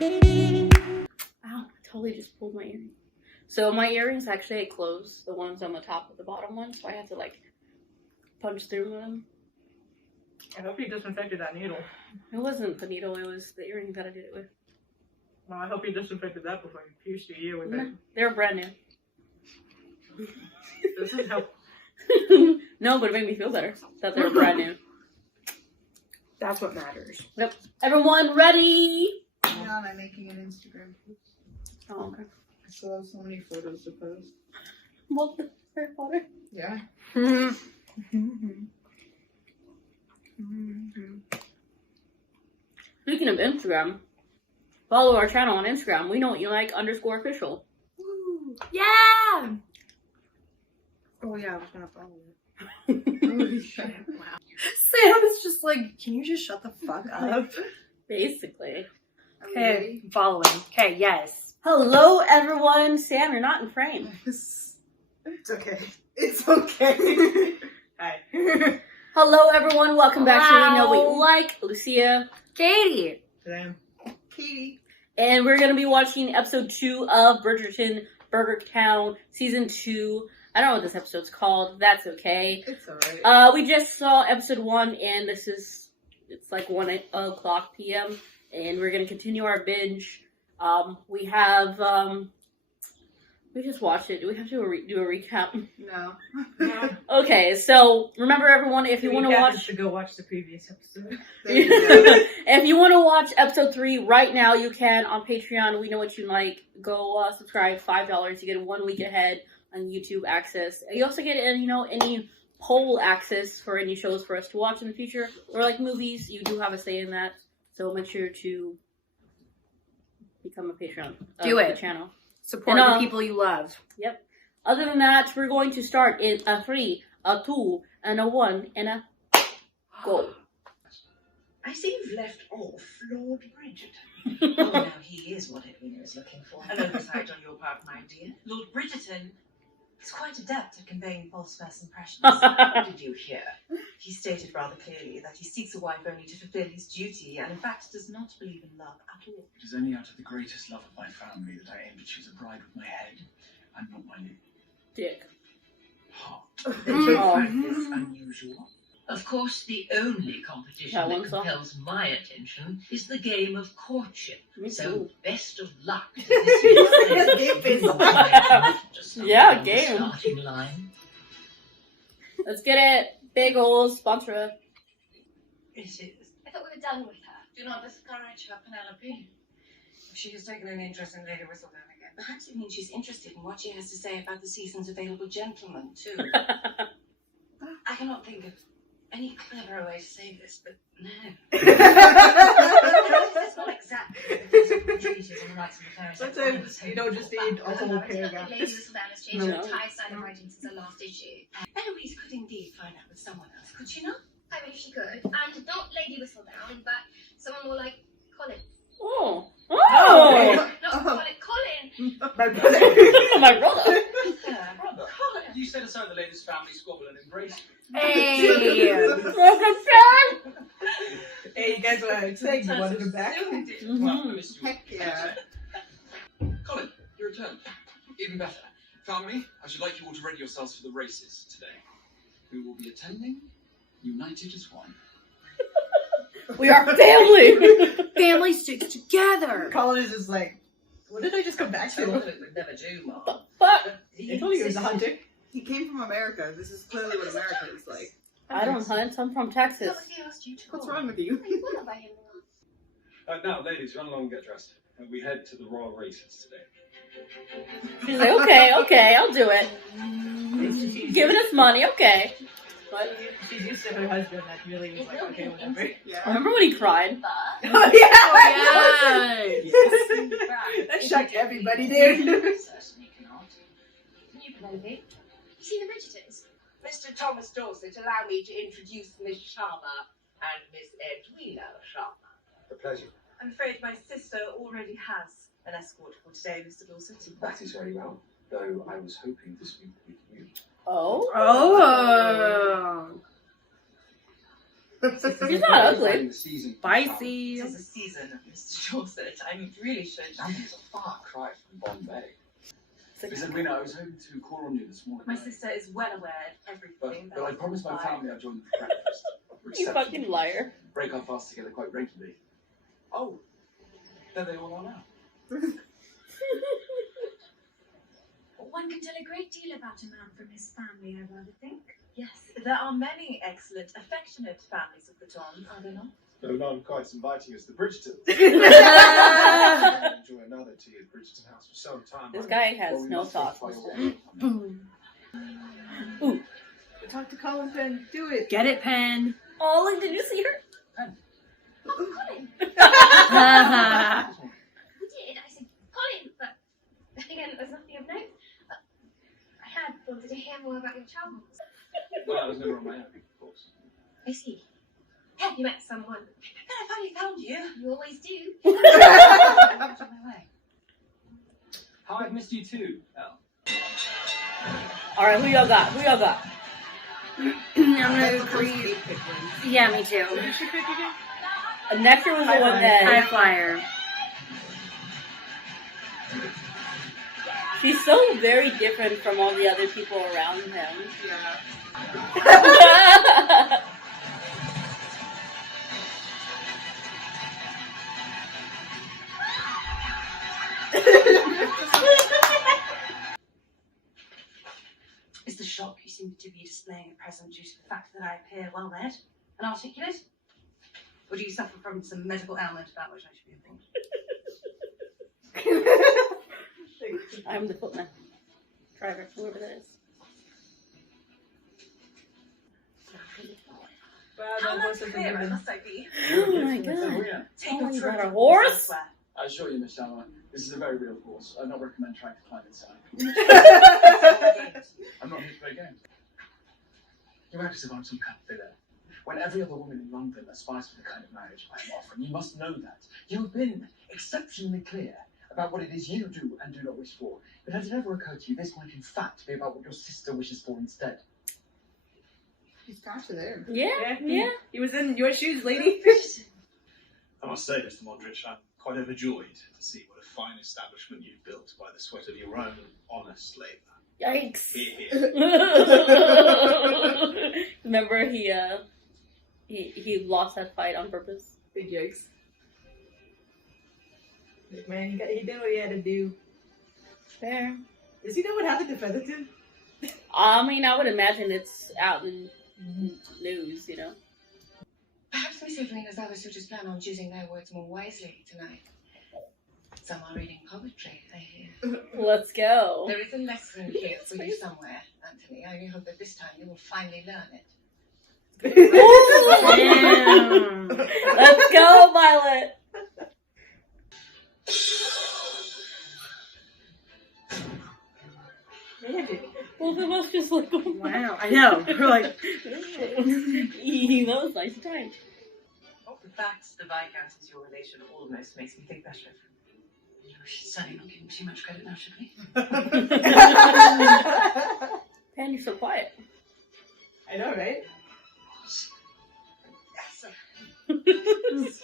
Ow, I totally just pulled my earring. So my earrings actually close, the ones on the top of the bottom one, so I had to like punch through them. I hope you disinfected that needle. It wasn't the needle, it was the earring that I did it with. Well, I hope you disinfected that before you pierced your ear with it. They're brand new. Doesn't help. No, but it made me feel better that they were brand new. That's what matters. Yep. Everyone ready? Now I'm making an Instagram post. Oh, okay. I still have so many photos to post. What the Harry Potter? Yeah. Speaking of Instagram, follow our channel on Instagram. We know what you like _official. Yeah! Oh yeah, I was gonna follow it. Holy shit. Wow. Sam is just like, can you just shut the fuck up? Basically. Okay, following. Okay, yes. Hello, everyone. Sam, you're not in frame. It's okay. It's okay. Hi. Hello, everyone. Welcome back to We Know What You Wow. Like. Lucia. Katie. Sam. Katie. And we're going to be watching episode 2 of Bridgerton, BurgerTown, season 2. I don't know what this episode's called. That's okay. It's alright. We just saw episode 1, and it's like 1 o'clock p.m. And we're going to continue our binge. We just watched it. Do we have to do a recap? No. Okay, so remember everyone, if you want to watch... to go watch the previous episode. There you go. If you want to watch episode 3 right now, you can on Patreon. We Know What You Like. Go subscribe, $5. You get 1 week ahead on YouTube access. You also get any poll access for any shows for us to watch in the future, or like movies. You do have a say in that, so make sure to become a Patreon. Do it. The channel. Support And, the people you love. Yep. Other than that, we're going to start in a 3, a 2, and a 1, and a go. I see you've left off Lord Bridgerton. Oh, no, he is what Edwina is looking for. An oversight on your part, my dear. Lord Bridgerton is quite adept at conveying false first impressions. What did you hear? He stated rather clearly that he seeks a wife only to fulfill his duty, and in fact does not believe in love at all. It is only out of the greatest love of my family that I aim to choose a bride with my head and not my Dick. heart. Then you find this unusual? Of course, the only competition That that one's off. compels my attention is the game of courtship. Me So, too. best of luck to this year's Game face. Just Yeah, on the game. starting line. Let's get it. Big ol' sponsor. It is. I thought we were done with her. Do not discourage her, Penelope. If she has taken an interest in Lady Whistledown again, perhaps it means she's interested in what she has to say about the season's available gentlemen, too. I cannot think of any cleverer way to say this, but no. It's not exactly the physical treaties and the rights of affairs. Sometimes you don't just need a whole paragraph. Lady Whistledown has changed her No. entire style of writing since the last issue. Eloise could indeed find out with someone else, could she not? I wish she could. And not Lady Whistledown, but someone more like Colin. Oh. Oh. Oh. Not Colin. My brother. My brother. Brother. Colin. You set aside the latest family squabble and embrace it. Hey! Hey, you guys were saying you wanted him back? Mhm. Well, I missed you. Heck yeah. Colin, you returned. Even better. Found me. I should like you all to ready yourselves for the races today. We will be attending, united as one. We are family. Family sticks together. Colin is just like, what did I just come back I thought to? it would never do, Mom. But But I told you he was a hunter. He came from America. This is clearly what America is like. I don't hunt. I'm from Texas. Somebody asked you to call. What's wrong with you? You will by him. Now, ladies, run along and get dressed. We head to the royal races today. She's like, okay, I'll do it. Giving us money, okay. But She's used to her husband that really was It like, will okay, be whatever. Yeah. remember when he cried? But Oh, yeah. right. That shocked everybody, dude. Certainly cannot. You, Penelope. You seen the Bridgertons? Mr. Thomas Dorset, allow me to introduce Miss Sharma and Miss Edwina Sharma. A pleasure. I'm afraid my sister already has an escort for today, Mr. Dorset. That is very well, though I was hoping to speak with you. Oh. Oh. He's not ugly. The season. Spicy. Tis a season, Mr. Dorset. I really should. London is a far cry from Bombay. Listen, Rena, I was hoping to call on you this morning. My sister is well aware of everything. But I promised my family I'd join them for breakfast. You fucking liar. Break our fast together quite regularly. Oh, there they all are now. One can tell a great deal about a man from his family, I rather think. Yes, there are many excellent, affectionate families of the Don, are there not? No, none quite inviting us to Bridgerton. This Enjoy another tea at Bridgerton House for some time. This guy has Well, we no must go sauce. by your way. Ooh. Talk to Colin Penn. Do it. Get it, Pen. Oh, look, did you see her? Oh, Colin. Who did? I said, Colin, but again, there's nothing of note. I had wanted to hear more about your travels. Well, I was never on my own, of course. I see. Have you met someone? Then I finally found you. You always do. I'm on my way. How I've missed you too, Elle. Alright, who y'all got? Who y'all got? I'm gonna agree. Yeah, me too. Nectar was the one High that... flyer. She's so very different from all the other people around him. Yeah. Is the shock you seem to be displaying at present due to the fact that I appear well read and articulate? Or do you suffer from some medical ailment about which I should be informed? I'm the footman. Driver, whoever that is. How much clearer must I be? Oh my god. Take Oh, your you throat got a and horse? elsewhere. I assure you, Miss Shallow, this is a very real course. I'd not recommend trying to climb inside. I'm not here to play games. You act as if I'm some kind of villain. When every other woman in London aspires for the kind of marriage I am offering, you must know that. You've been exceptionally clear about what it is you do and do not wish for. But has it ever occurred to you this might in fact be about what your sister wishes for instead? He's got you there. Yeah, yeah. He was in your shoes, lady. I must say, Mr. Mondrich, I'm quite overjoyed to see what a fine establishment you've built by the sweat of your own honest labour. Yikes. Here, Remember he lost that fight on purpose. Big yikes. Man, he did what he had to do. Fair. Does he know what happened to Featherton? I mean, I would imagine it's out in news, you know. Perhaps Miss Evelyn has other suitors plan on choosing their words more wisely tonight. Some are reading poetry, I hear. Let's go. There is a lesson here for you somewhere, Anthony. I only hope that this time you will finally learn it. Damn. Let's go, Violet. Both of us just like, Wow, I know. We're like, that was nice time. The fact the Viscount is your relation almost makes me think better of him. She's certainly not giving too much credit now, should we? Man, you're so quiet. I know, right? Yes,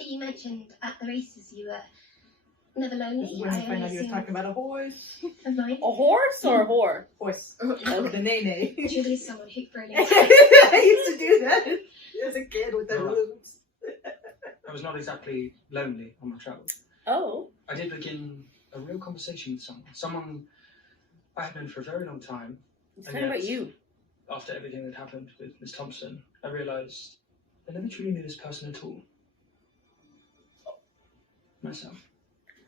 You mentioned at the races you were never lonely. When I find out he was talking about a horse. Of mine. A horse or a whore? Horse. The nene. Julie is someone who really. I used to do that as a kid with the roots. I was not exactly lonely on my travels. Oh. I did begin a real conversation with someone I had known for a very long time. It's talking about you. After everything that happened with Miss Thompson, I realised I never truly knew this person at all. Myself.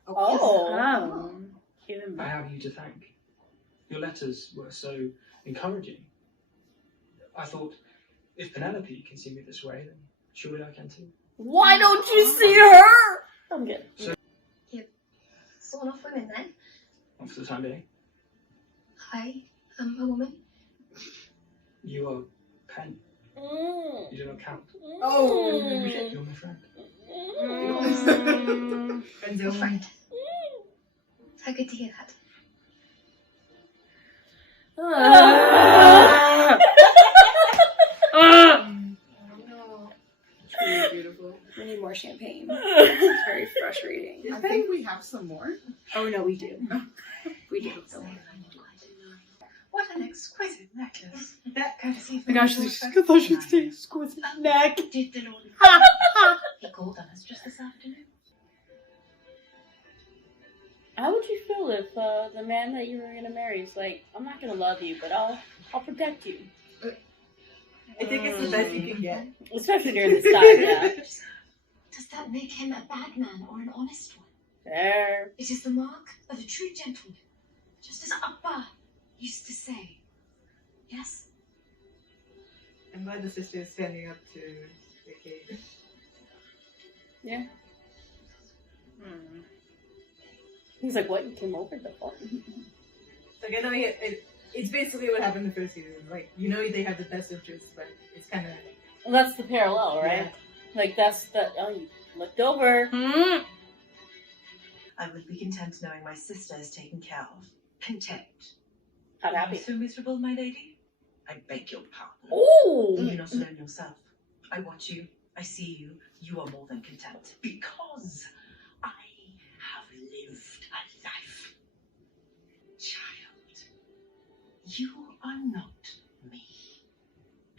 Oh. I have you to thank. Your letters were so encouraging. I thought, if Penelope can see me this way, then surely I can too. Why don't you see her? I'm good. So, You're sworn off women then? not for the time being. I am a woman. You are Pen. Mm. You do not count. Oh. You're my friend. Your friend. How good to hear that. really beautiful. We need more champagne. It's very frustrating. I think we have some more. Oh no, we do. We do. What an exquisite necklace. Courtesy Oh my gosh, from I thought she'd say exquisite neck. Did the Lord he called on us just this afternoon? How would you feel if the man that you were gonna marry is like, I'm not gonna love you, but I'll protect you, I think it's the best you can get. especially during this time. Yeah. Does that make him a bad man or an honest one? There. It is the mark of a true gentleman, just as Abba used to say. Yes? I'm glad the sister is standing up to the kid. Yeah. He's like, what? You came over the phone? Like, I know it's basically what happened in the first season. Like, you know they have the best interests, but it's kind of... Well, that's the parallel, right? Yeah. Like, that's the... Oh, you looked over. I will be content knowing my sister is taken care of. Content. Not Are happy. you so miserable, my lady? I beg your pardon. Ooh! You not alone yourself. I watch you. I see you. You are more than content. Because I have lived a life. Child, you are not me.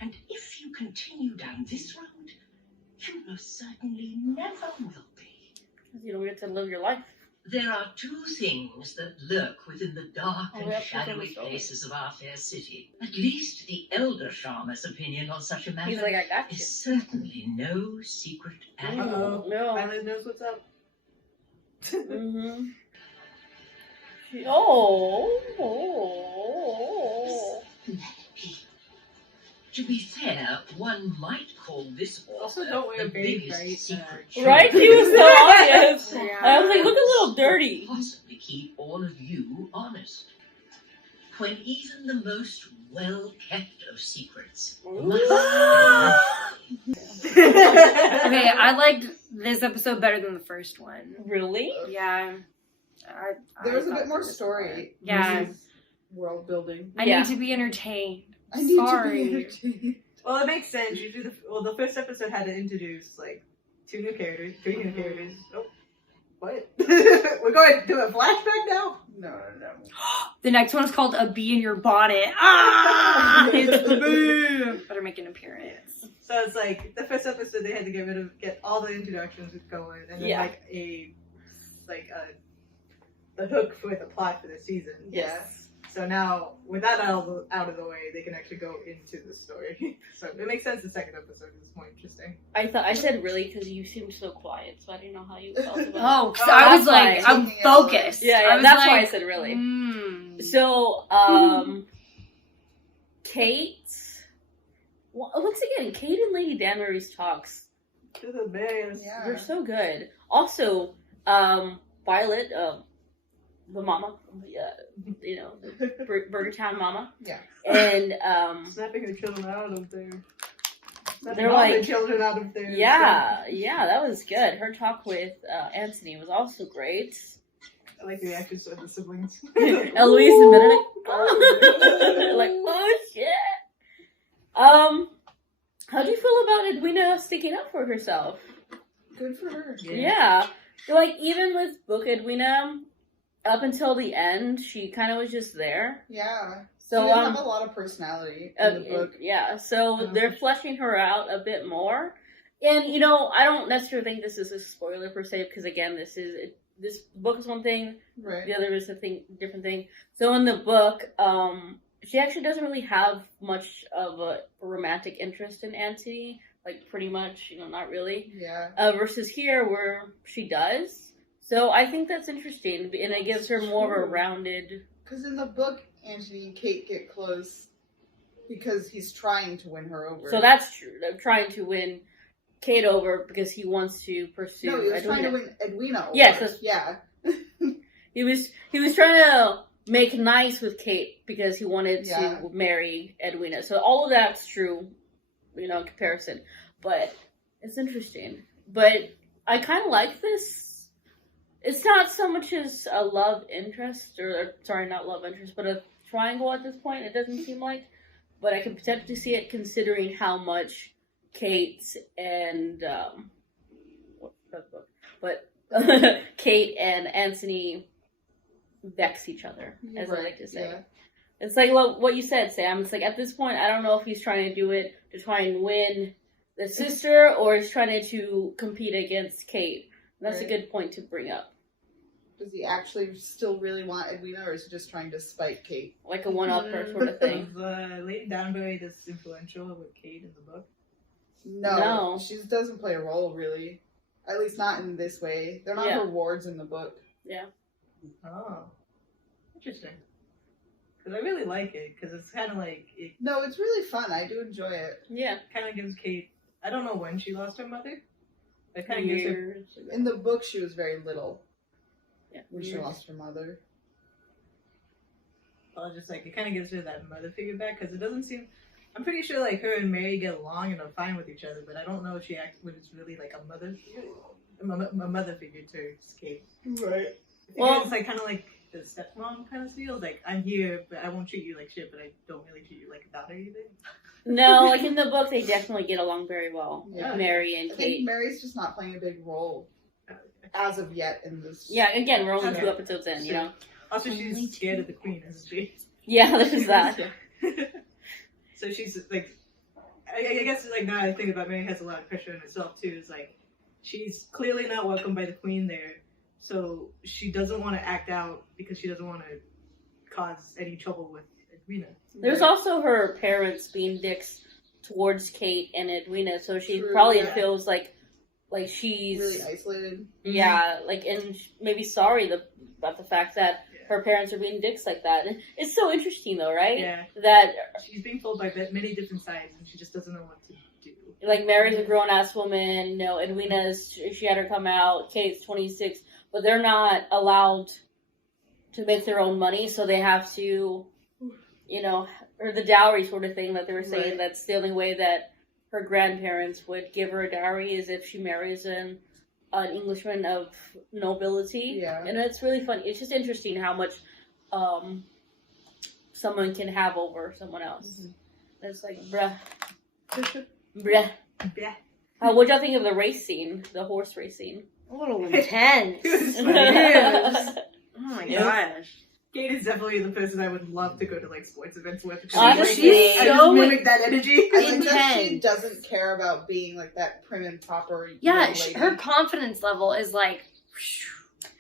And if you continue down this road, you most certainly never will be. You don't get to live your life. There are two things that lurk within the dark Oh, and yeah, shadowy that's what we places of our fair city. At least the elder Sharma's opinion on such a matter He's like, I got you. is certainly no secret at all. Uh-oh. No. Violet knows what's up. Mm-hmm. Oh. To be fair, one might call this Also, author don't wear the big, biggest right? secret Right? He was so obvious. I was like, look a little dirty. possibly keep all of you honest. When even the most well-kept of secrets must Okay, I liked this episode better than the first one. Really? Yeah. There was a thought bit more there was story. Yeah. versus world building. I Yeah. need to be entertained. I need Sorry. to be entertained. Well, it makes sense. You do the first episode had to introduce like 2 new characters, 3 new characters. Oh, what? We're going to do a flashback now? No. The next one is called A Bee in Your Bonnet. Ah! It's the bee. Better make an appearance. So it's like the first episode they had to get all the introductions going, and then Yeah. the hook for the plot for the season. Yes. So now, with that out of the way, they can actually go into the story. So it makes sense the second episode is more interesting. I said really because you seemed so quiet, so I didn't know how you felt about Oh, 'cause Oh, I was that's like, fine. I'm focused. it. Yeah, I was that's like, why I said really. So, Kate. Well, once again, Kate and Lady Danbury's talks. To the bears. Yeah. They're so good. Also, Violet, the mama, the BRIDGERTON mama. Yeah. And, Snapping her children out of there. They're like, children out of there. yeah, that was good. Her talk with Anthony was also great. I like the reactions of the siblings. Eloise and Benedict, like, oh shit. How do you feel about Edwina sticking up for herself? Good for her. Yeah. Like, even with book Edwina, up until the end, she kind of was just there. Yeah. So, she didn't have a lot of personality in the book. Yeah, so they're fleshing her out a bit more. And, I don't necessarily think this is a spoiler per se, because again, this book is one thing, Right. the other is a different thing. So in the book, she actually doesn't really have much of a romantic interest in Antony, like pretty much, not really. Yeah. Versus here, where she does. So I think that's interesting, and it gives her more of a rounded. Because in the book, Anthony and Kate get close because he's trying to win her over. So that's true. They're trying to win Kate over because he wants to pursue. No, he was Edwina. trying to win Edwina over. Yes, yeah. He was trying to make nice with Kate because he wanted to marry Edwina. So all of that's true, in comparison. But it's interesting. But I kind of like this. It's not so much as a love interest, not love interest, but a triangle at this point. It doesn't seem like. But I can potentially see it considering how much Kate and Kate and Anthony vex each other, as I like to say. Yeah. It's like what you said, Sam. It's like at this point, I don't know if he's trying to do it to try and win the sister, or he's trying to compete against Kate. That's a good point to bring up. Does he actually still really want Edwina, or is he just trying to spite Kate? Like a one-upper sort of thing. Was Lady Danbury this influential with Kate in the book? No. She doesn't play a role, really. At least not in this way. They're not her wards in the book. Yeah. Oh. Interesting. Because I really like it, because it's kind of like... No, it's really fun. I do enjoy it. Yeah. Kind of gives Kate... I don't know when she lost her mother. It kind of gives her... In the book, she was very little. Yeah. When she lost her mother. Well, just like, it kind of gives her that mother figure back, because it doesn't seem... I'm pretty sure, like, her and Mary get along and are fine with each other, but I don't know if she acts when it's really, like, a mother figure. A mother figure to Kate. Right. Well, it's, like, kind of like the stepmom kind of feels. Like, I'm here, but I won't treat you like shit, but I don't really treat you like a daughter either. No, like, in the book, they definitely get along very well. Yeah. Mary and I Kate. think Mary's just not playing a big role as of yet in this. Yeah, again, we're only 2 episodes in, you know? Also, she's scared of the queen, isn't she? Yeah, there's that. So she's like, I guess like now I think about Mary has a lot of pressure on herself too. It's like she's clearly not welcomed by the queen there, so she doesn't want to act out because she doesn't want to cause any trouble with Edwina. There's also her parents being dicks towards Kate and Edwina, so she True, probably yeah. feels like she's really isolated. Yeah, like, and maybe sorry about the fact that her parents are being dicks like that. And it's so interesting, though, right? Yeah. That she's being told by many different sides, and she just doesn't know what to do. Like, Mary's a grown-ass woman, you know, Edwina's, she had her come out, Kate's 26, but they're not allowed to make their own money, so they have to, you know, or the dowry sort of thing that they were saying, Right. that's the only way that her grandparents would give her a dowry is if she marries an Englishman of nobility. Yeah. And it's really fun. It's just interesting how much someone can have over someone else. Mm-hmm. It's like, bruh. Bruh. Yeah. What'd y'all think of the race scene? The horse race scene? A little intense. Oh my gosh. Kate is definitely the person I would love to go to like sports events with. Honestly, I just mimic that energy. I like that she doesn't care about being like that prim and proper. Yeah, young lady. her confidence level is like,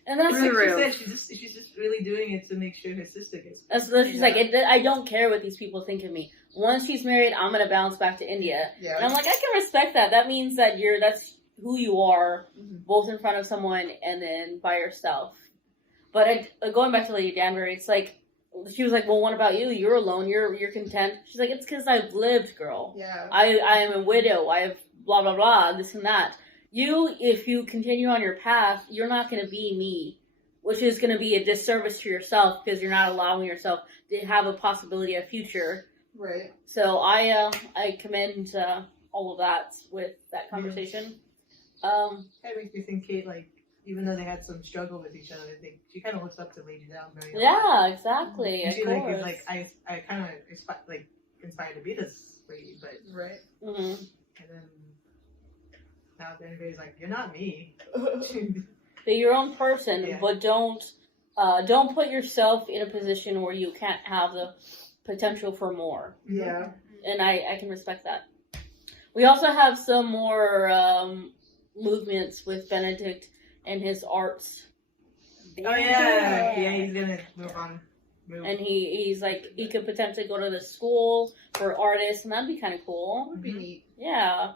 and that's like through the she roof. said, she's just really doing it to make sure her sister gets. So she's like, I don't care what these people think of me. Once she's married, I'm gonna bounce back to India. Yeah. And I'm like, I can respect that. That means that that's who you are, both in front of someone and then by yourself. But going back to Lady Danbury, it's like, she was like, well, what about you? You're alone. You're content. She's like, it's because I've lived, girl. Yeah. I am a widow. I have blah, blah, blah, this and that. If you continue on your path, you're not going to be me, which is going to be a disservice to yourself because you're not allowing yourself to have a possibility of future. Right. So I commend all of that with that conversation. That makes me think Kate, like, even though they had some struggle with each other, I think she kind of looks up to Lady Danbury. Yeah, exactly. And she of like course. is like I kind of inspired to be this lady, but right. Mm-hmm. And then now Danbury's like, you're not me. Be your own person, Yeah. but don't put yourself in a position where you can't have the potential for more. Yeah. And I can respect that. We also have some more movements with Benedict and his arts. Oh yeah, he's gonna move on. And he's like, he could potentially go to the school for artists, and that'd be kind of cool. Would be neat. Yeah.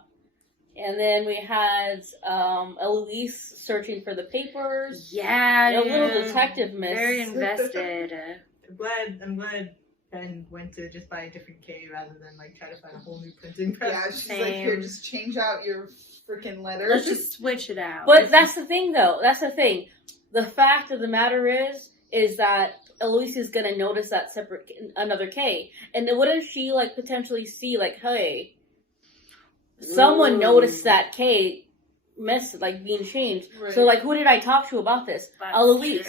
And then we had Eloise searching for the papers. Yeah, a little detective miss. Very invested. I'm glad Ben went to just buy a different K rather than like try to find a whole new printing press. Yeah, she's like, here, just change out your freaking letters. Let's just switch it out. But that's the thing, though. That's the thing. The fact of the matter is that Eloise is gonna notice that another K, and then what if she like potentially see like, hey, someone noticed that K being changed. Right. So like, who did I talk to about this? That's Eloise.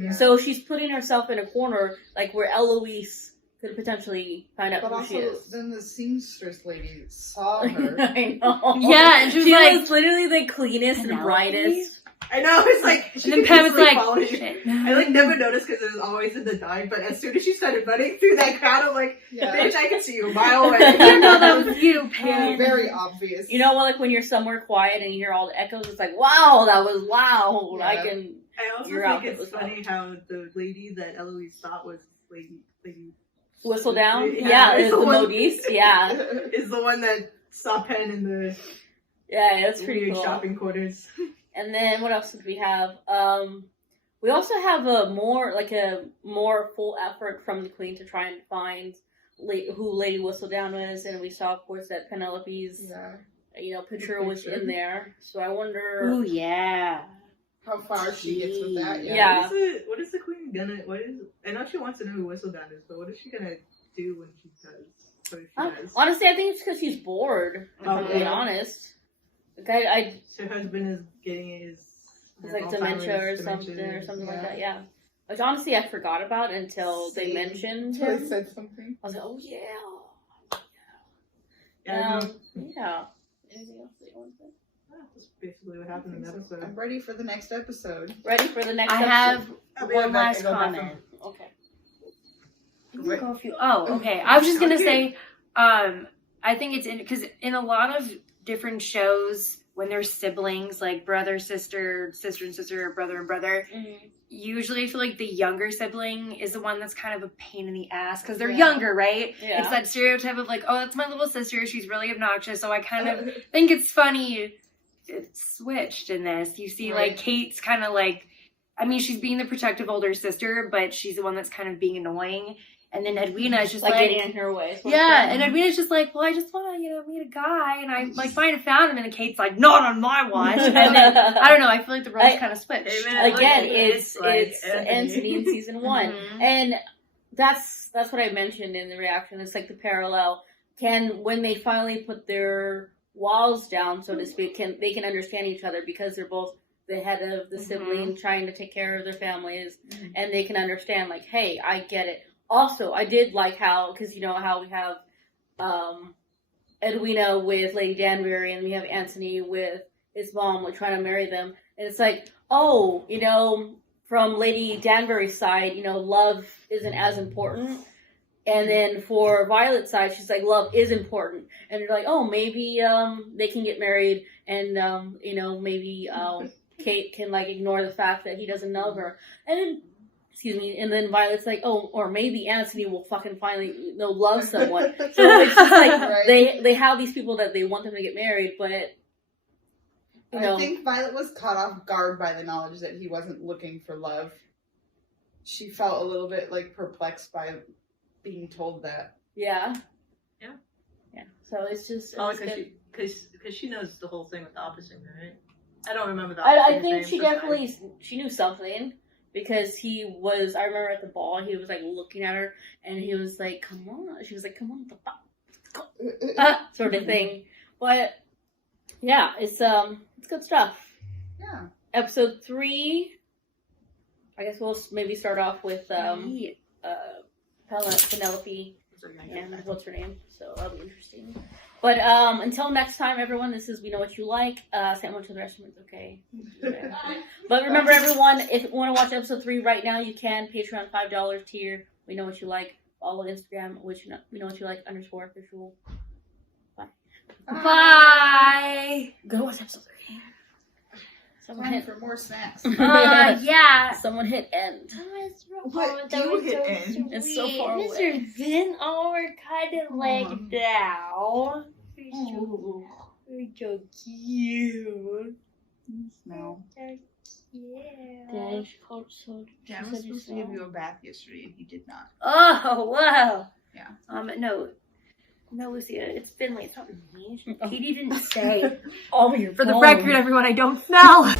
Yeah. So she's putting herself in a corner like where Eloise could potentially find out But who also, she is. then the seamstress lady saw her. I know. Yeah, and she was like, literally the cleanest and Penelope? brightest. I know, it's like, she and then could Pam was easily like, follow you. I like never noticed because it was always in the dark, but as soon as she started running through that crowd, I'm like, bitch, I can see you a mile away. I didn't know that was you, Pam. Very obvious. You know, like when you're somewhere quiet and you hear all the echoes, it's like, wow, that was loud. Yeah. I can. I also Your think outfit it's was funny how the lady that Eloise thought was lady Whistle down? Yeah, Yeah, is it's the the one- Modiste, yeah. is the one that saw Penn in the Yeah, that's pretty weird cool. shopping quarters. And then what else did we have? We also have a more full effort from the Queen to try and find who Lady Whistledown is, and we saw, of course, that Penelope's picture was in there. So I wonder. Ooh, yeah. How far she gets with that. Yeah. What is the Queen gonna? I know she wants to know who Whistledown is, but what is she gonna do when she does? Or if she does? Honestly, I think it's because she's bored. If I'm being honest. Like her husband is getting his like dementia or something like that. Yeah. Which honestly I forgot about until they mentioned him. They said something. I was like, oh yeah. Yeah. Yeah. Anything else that you want to say? That's basically what happened in the episode. I'm ready for the next episode. Ready for the next I episode? have one last comment. Okay. Okay. I was just gonna say, I think it's because in a lot of different shows, when there's siblings, like brother, sister, sister and sister, brother and brother, usually I feel like the younger sibling is the one that's kind of a pain in the ass because they're younger, right? Yeah. It's that stereotype of like, oh, that's my little sister. She's really obnoxious. So I kind of think it's funny it's switched in this. You see, like, Kate's kind of like, I mean, she's being the protective older sister, but she's the one that's kind of being annoying. And then Edwina is just like getting in her way. Yeah, and Edwina's just like, well, I just want to, meet a guy, and I like might have found him, and then Kate's like, not on my watch. And then I don't know, I feel like the roles kind of switched. Again, it's Anthony in season 1, and that's what I mentioned in the reaction. It's like the parallel. When they finally put their walls down, so to speak, they can understand each other because they're both the head of the sibling trying to take care of their families, and they can understand like, hey, I get it. Also, I did like how, because you know how we have Edwina with Lady Danbury, and we have Anthony with his mom, like trying to marry them, and it's like, oh, from Lady Danbury's side, love isn't as important, and then for Violet's side, she's like, love is important, and they're like, oh, maybe they can get married, and maybe Kate can like ignore the fact that he doesn't love her, and then. Excuse me, and then Violet's like, oh, or maybe Anthony will fucking finally love someone. So it's just like they have these people that they want them to get married, but I think Violet was caught off guard by the knowledge that he wasn't looking for love. She felt a little bit like perplexed by being told that. Yeah. So it's just because she knows the whole thing with the opposite, right? I don't remember that. I think she definitely she knew something. Because I remember at the ball, he was like looking at her, and he was like, "Come on." She was like, "Come on, sort of thing." But yeah, it's good stuff. Yeah. Episode 3. I guess we'll maybe start off with Penelope and what's her name. So that'll be interesting. But until next time, everyone, this is We Know What You Like. Sandwich to the restaurant, okay. But remember, everyone, if you want to watch episode 3 right now, you can. Patreon $5 tier. We Know What You Like. Follow Instagram, We Know What You Like _official. Bye. Bye. Go watch episode 3. Someone hit for more snacks. Yeah. Someone hit end. What do you hit end? It's so far away. Mr. Vin, we're kind of like down. You're so cute. No. Dad was supposed to give you a bath yesterday, and he did not. Oh, wow. Yeah. No, Lucia, it's Finley. It's not me. Katie didn't say. Oh, your For the record, everyone, I don't smell.